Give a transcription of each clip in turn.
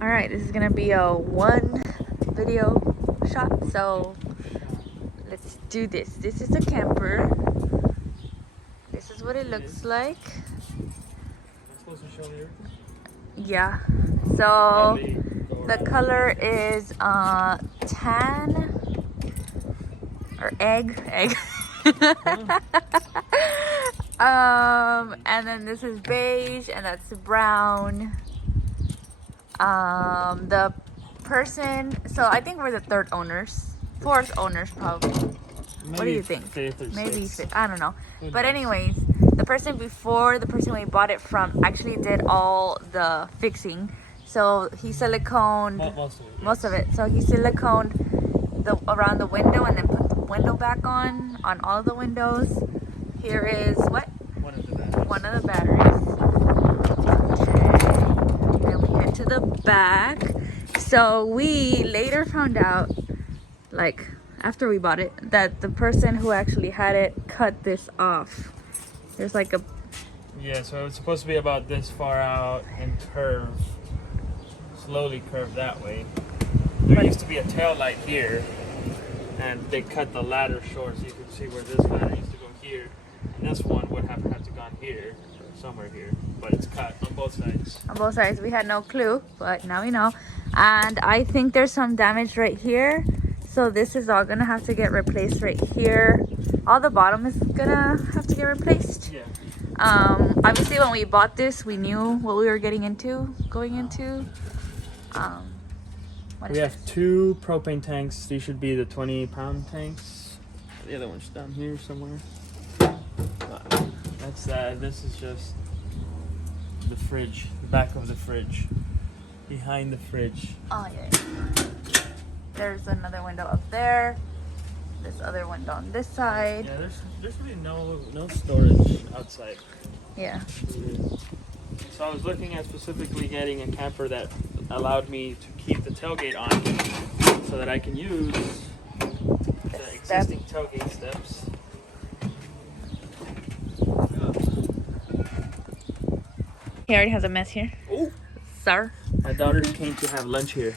Alright, this is gonna be a one video shot, so let's do this. This is a camper. This is what it looks like. Supposed to show here? Yeah. So the color is tan or egg. And then this is beige, and that's brown. The person, so I think we're the fourth owners probably. Maybe What do you think? Fifth or Maybe sixth. fifth, I don't know. Who But knows? anyways, the person before the person we bought it from actually did all the fixing. So he siliconed most of it. So he siliconed around the window and then put the window back on all of the windows. Here is what? One of the batteries. One of the batteries. Okay. Then we head to the back. So we later found out, like after we bought it, that the person who actually had it cut this off. There's like a Yeah, so it's supposed to be about this far out and slowly curve that way. There used to be a tail light here, and they cut the ladder short so you can see where this ladder used to go here. And this one would have to gone here, or somewhere here, but it's cut on both sides. on both sides. We had no clue, but now we know. And I think there's some damage right here, so this is all gonna have to get replaced right here. All the bottom is gonna have to get replaced. Yeah. Obviously when we bought this, we knew what we were going into. What We is have two propane tanks. These should be the 20-pound tanks. The other one's down here somewhere. That's this is just the fridge, the back of the fridge, behind the fridge. Oh yeah. There's another window up there. This other window on this side. Yeah, there's really no storage outside. Yeah. So I was looking at specifically getting a camper that allowed me to keep the tailgate on, so that I can use the existing tailgate steps. He already has a mess here. Oh, Sir. my daughters came to have lunch here.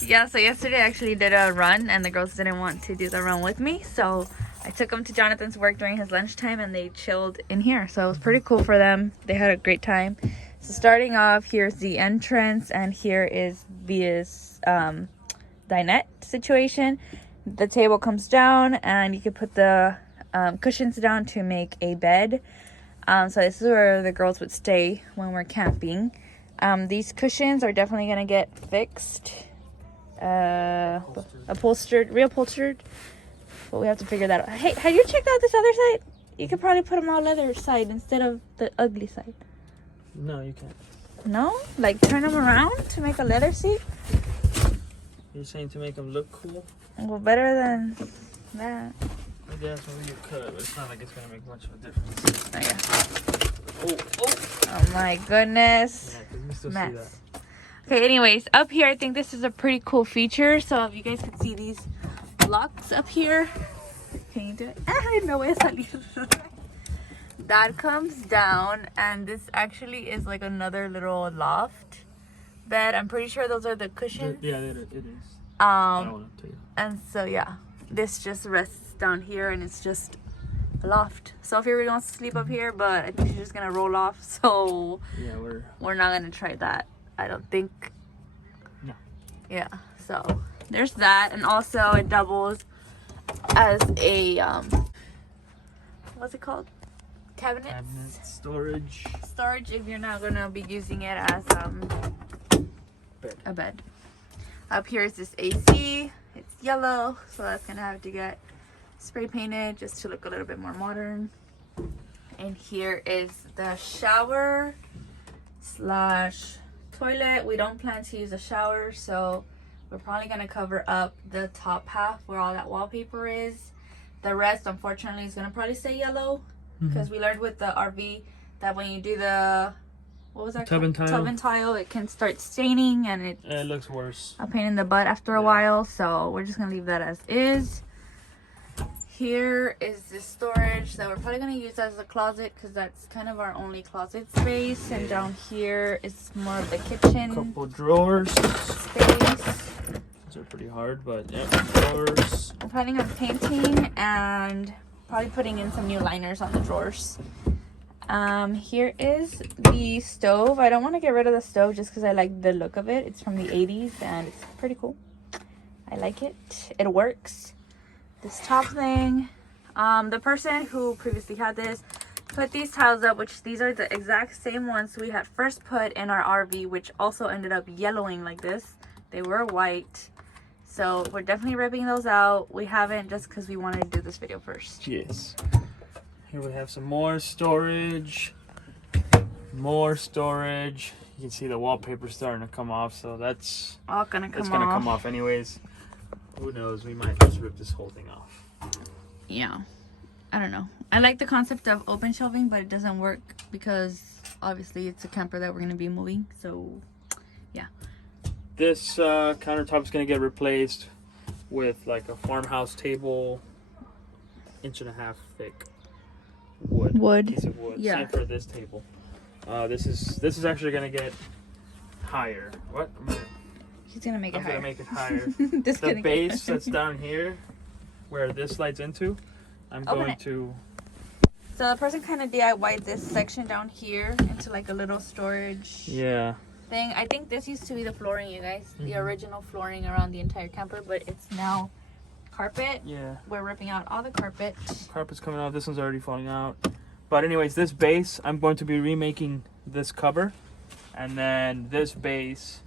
Yeah, so yesterday I actually did a run and the girls didn't want to do the run with me, so I took them to Jonathan's work during his lunchtime and they chilled in here, so it was pretty cool for them. They had a great time. So starting off, here's the entrance, and here is this dinette situation. The table comes down and you can put the cushions down to make a bed. So this is where the girls would stay when we're camping. These cushions are definitely gonna get fixed, reupholstered, but we have to figure that out. Hey, have you checked out this other side? You could probably put them all leather side instead of the ugly side. No, you can't. No? Like turn them around to make a leather seat? You're saying to make them look cool? Well, better than that. I guess maybe you could, but it's not like it's gonna make much of a difference. Oh, yeah. Oh. Oh my goodness. Yeah, 'cause you can still see Mess. that. Okay, anyways, up here I think this is a pretty cool feature. So if you guys can see these blocks up here, can you do it? No way salir. That comes down, and this actually is like another little loft bed. I'm pretty sure those are the cushions. Yeah, it is. I don't want to tell you. And so yeah, this just rests down here, and it's just a loft. Sophie really wants to sleep up here, but I think she's just gonna roll off. So Yeah, we're not gonna try that, I don't think. No. Yeah, so there's that, and also it doubles as a what's it called? Cabinet storage. storage if you're not gonna be using it as a bed. Up here is this AC. It's yellow, so that's gonna have to get spray painted just to look a little bit more modern. And here is the shower slash toilet. We don't plan to use a shower, so we're probably gonna cover up the top half where all that wallpaper is. The rest, unfortunately, is gonna probably stay yellow, because we learned with the RV that when you do the Tub and tile, it can start staining, and it looks worse. a pain in the butt after a while. So we're just gonna leave that as is. Here is the storage that we're probably going to use as a closet because that's kind of our only closet space. And down here is more of the kitchen. Couple drawers. Space. These are pretty hard, but yeah, drawers. I'm planning on painting and probably putting in some new liners on the drawers. Here is the stove. I don't want to get rid of the stove just because I like the look of it. It's from the 80s and it's pretty cool. I like it. It works. This top thing, the person who previously had this put these tiles up, which these are the exact same ones we had first put in our RV, which also ended up yellowing like this. They were white, so we're definitely ripping those out. We haven't, just because we wanted to do this video first. Yes. Here we have some more storage. More storage. You can see the wallpaper starting to come off, so that's All gonna come it's off. gonna come off anyways. Who knows? We might just rip this whole thing off. Yeah, I don't know. I like the concept of open shelving, but it doesn't work because obviously it's a camper that we're gonna be moving. So, yeah. This countertop is gonna get replaced with like a farmhouse table, 1.5 inch thick wood. Piece of wood. Yeah. Same for this table. This is actually gonna get higher. What? He's gonna make it I'm higher. gonna make it higher. This The gonna base get that's down here, where this slides into, I'm Open going it. to. So the person kind of DIY'd this section down here into like a little storage Yeah. thing. I think this used to be the flooring, you guys. The original flooring around the entire camper, but it's now carpet. Yeah. We're ripping out all the carpet. Carpet's coming out. This one's already falling out. But anyways, this base, I'm going to be remaking this cover, and then this base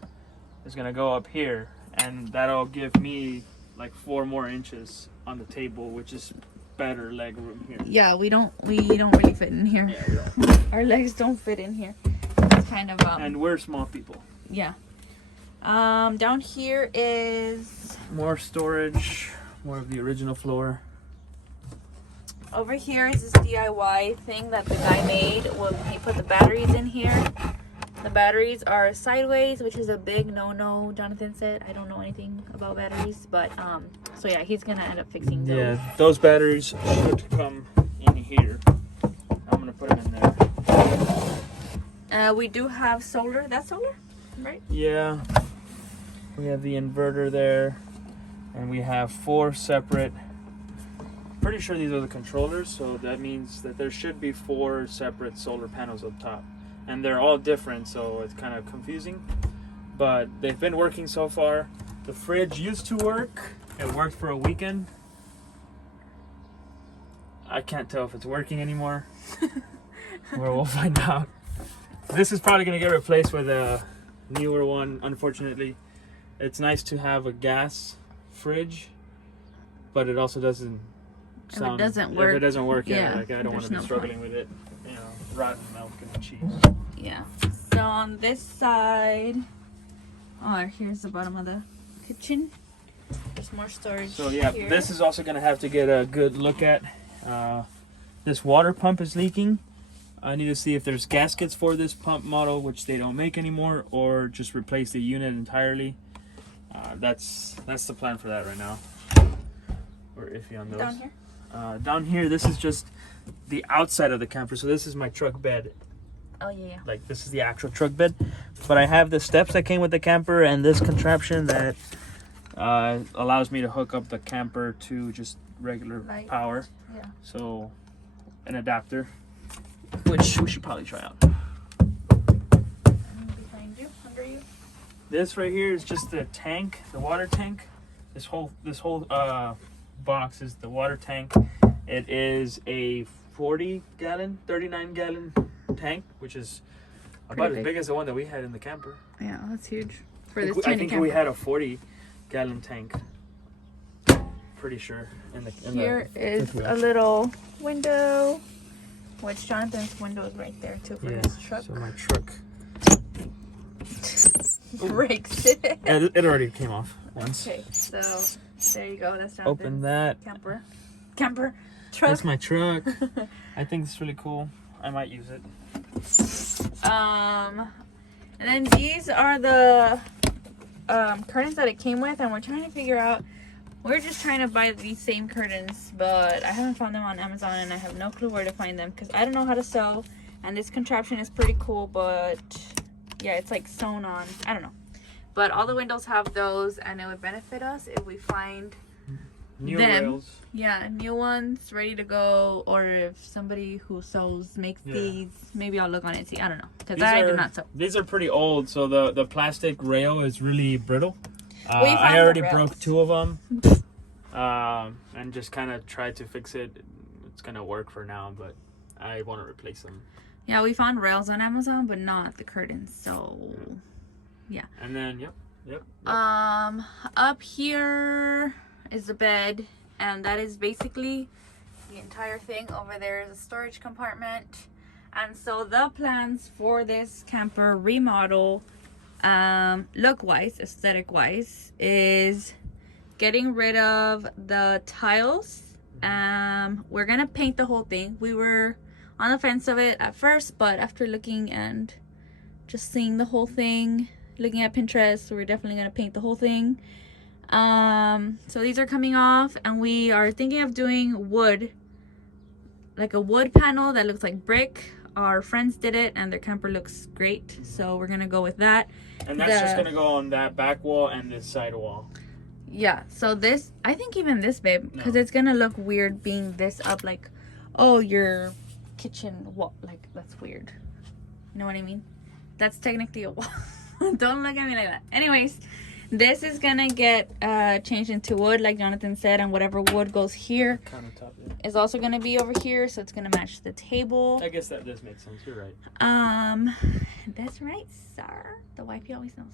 is gonna go up here, and that'll give me like 4 more inches on the table, which is better leg room here. Yeah, we don't really fit in here. Yeah, we don't. Our legs don't fit in here. It's kind of And we're small people. yeah. Down here is More storage, more of the original floor. over here is this DIY thing that the guy made. Well, he put the batteries in here. The batteries are sideways, which is a big no-no, Jonathan said. I don't know anything about batteries, but so yeah, he's gonna end up fixing those. Yeah, those batteries should come in here. I'm gonna put them in there. We do have solar. That's solar, right? Yeah, we have the inverter there, and we have 4 separate. Pretty sure these are the controllers, so that means that there should be 4 separate solar panels up top. And they're all different, so it's kind of confusing. But they've been working so far. The fridge used to work. It worked for a weekend. I can't tell if it's working anymore. Well, we'll find out. This is probably going to get replaced with a newer one, unfortunately. It's nice to have a gas fridge, but it also doesn't sound... If it doesn't work, yeah, like I don't want to be there's no struggling with it. You know, rotten milk and cheese. Yeah. So on this side, here's the bottom of the kitchen. There's more storage. So yeah, here. this is also gonna have to get a good look at. This water pump is leaking. I need to see if there's gaskets for this pump model, which they don't make anymore, or just replace the unit entirely. That's the plan for that right now. We're iffy on those. Down here. Down here, this is just the outside of the camper. So this is my truck bed. Oh yeah. Like this is the actual truck bed, but I have the steps that came with the camper and this contraption that allows me to hook up the camper to just regular Light. power. Yeah. So an adapter, which we should probably try out. Behind you, under you. This right here is just the tank, the water tank. This whole box is the water tank. It is a 40-gallon, 39-gallon tank, which is about as big as the one that we had in the camper. Yeah, that's huge. For I this think, tiny I think camper. we had a 40-gallon tank. Pretty sure. Here is a little window, which Jonathan's window is right there too for his truck. So my truck breaks it. Yeah, it already came off once. Okay, so there you go. That's Jonathan's Open that. camper truck. That's my truck. I think it's really cool. I might use it. And then these are the curtains that it came with, and we're trying to figure out We're just trying to buy these same curtains, but I haven't found them on Amazon, and I have no clue where to find them because I don't know how to sew. And this contraption is pretty cool, but yeah, it's like sewn on. I don't know. But all the windows have those, and it would benefit us if we find new them. rails. Yeah, new ones ready to go, or if somebody who sews makes these, maybe I'll look on Etsy. I don't know, because I do not sew. These are pretty old, so the plastic rail is really brittle. We I already broke 2 of them, and just kind of tried to fix it. It's gonna work for now, but I want to replace them. Yeah, we found rails on Amazon, but not the curtains. So, yeah. And then, yep. Up here is the bed, and that is basically the entire thing. Over there is a storage compartment. And so the plans for this camper remodel, look wise, aesthetic wise, is getting rid of the tiles. We're gonna paint the whole thing. We were on the fence of it at first, but after looking and just seeing the whole thing, looking at Pinterest, we're definitely gonna paint the whole thing. So these are coming off, and we are thinking of doing wood, like a wood panel that looks like brick. Our friends did it, and their camper looks great, so we're gonna go with that. And that's just gonna go on that back wall and this side wall. Yeah, so this, I think even this, babe, because it's gonna look weird being this up, like, oh, your kitchen wall, like, that's weird. You know what I mean? That's technically a wall. Don't look at me like that. Anyways, this is gonna get changed into wood, like Jonathan said, and whatever wood goes here is also gonna be over here, so it's gonna match the table. I guess that does make sense. You're right. That's right, sir. The wifey always knows.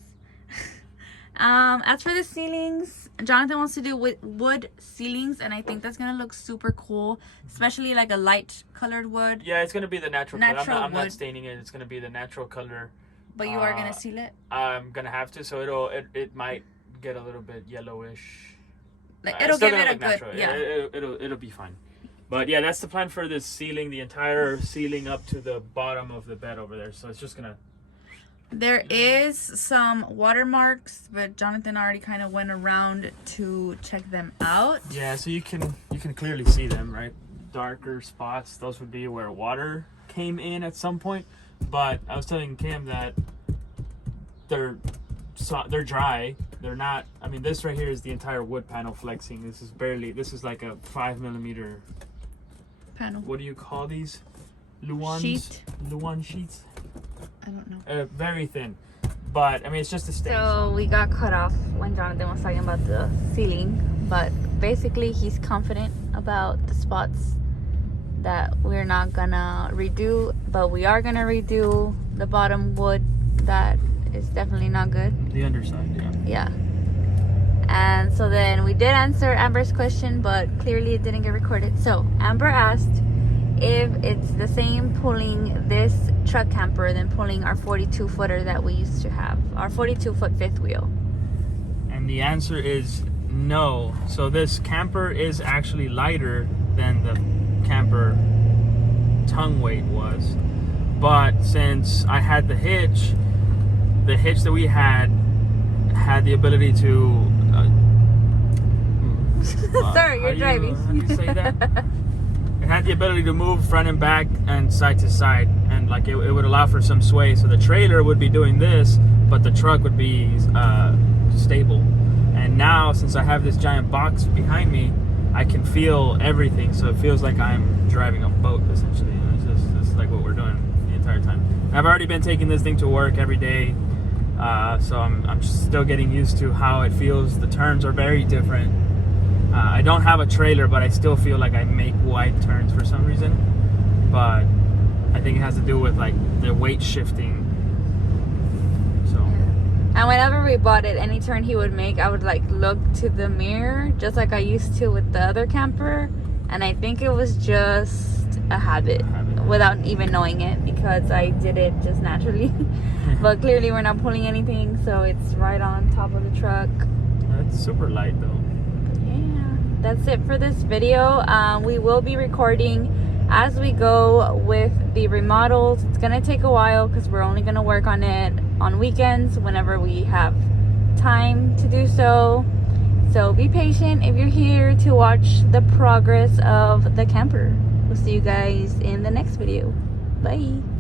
As for the ceilings, Jonathan wants to do wood ceilings, and I think that's gonna look super cool, especially like a light colored wood. Yeah, it's gonna be the natural color. I'm not wood. staining it. It's gonna be the natural color. But you are gonna seal it. I'm gonna have to, so it might get a little bit yellowish. Like it'll give it a good, natural. yeah. It'll be fine. But yeah, that's the plan for this ceiling, the entire ceiling up to the bottom of the bed over there. So it's just gonna. There is some watermarks, but Jonathan already kind of went around to check them out. Yeah, so you can clearly see them, right? Darker spots, those would be where water came in at some point. But I was telling Cam that they're dry. They're not. I mean, this right here is the entire wood panel flexing. This is like a 5mm panel. What do you call these? Luans? Luan sheets? I don't know. Very thin. But I mean, it's just a stain. So we got cut off when Jonathan was talking about the ceiling, but basically he's confident about the spots that we're not gonna redo, but we are gonna redo the bottom wood that is definitely not good. The underside, yeah. And so then we did answer Amber's question, but clearly it didn't get recorded. So Amber asked if it's the same pulling this truck camper than pulling our 42 footer that we used to have, our 42-foot fifth wheel. And the answer is no. So this camper is actually lighter than the camper tongue weight was, but since I had the hitch that we had the ability to sorry, you're driving. How do you say that? It had the ability to move front and back and side to side, and like it would allow for some sway, so the trailer would be doing this, but the truck would be stable. And now, since I have this giant box behind me, I can feel everything, so it feels like I'm driving a boat essentially. This is like what we're doing the entire time. And I've already been taking this thing to work every day, so I'm still getting used to how it feels. The turns are very different. I don't have a trailer, but I still feel like I make wide turns for some reason. But I think it has to do with like the weight shifting. So. And whenever we bought it, any turn he would make, I would like look to the mirror, just like I used to with the other camper. And I think it was just a habit without even knowing it, because I did it just naturally. But clearly we're not pulling anything, so it's right on top of the truck. It's super light though. Yeah, that's it for this video. We will be recording as we go with the remodels. It's gonna take a while because we're only gonna work on it on weekends whenever we have time to do so. So be patient if you're here to watch the progress of the camper. We'll see you guys in the next video. Bye.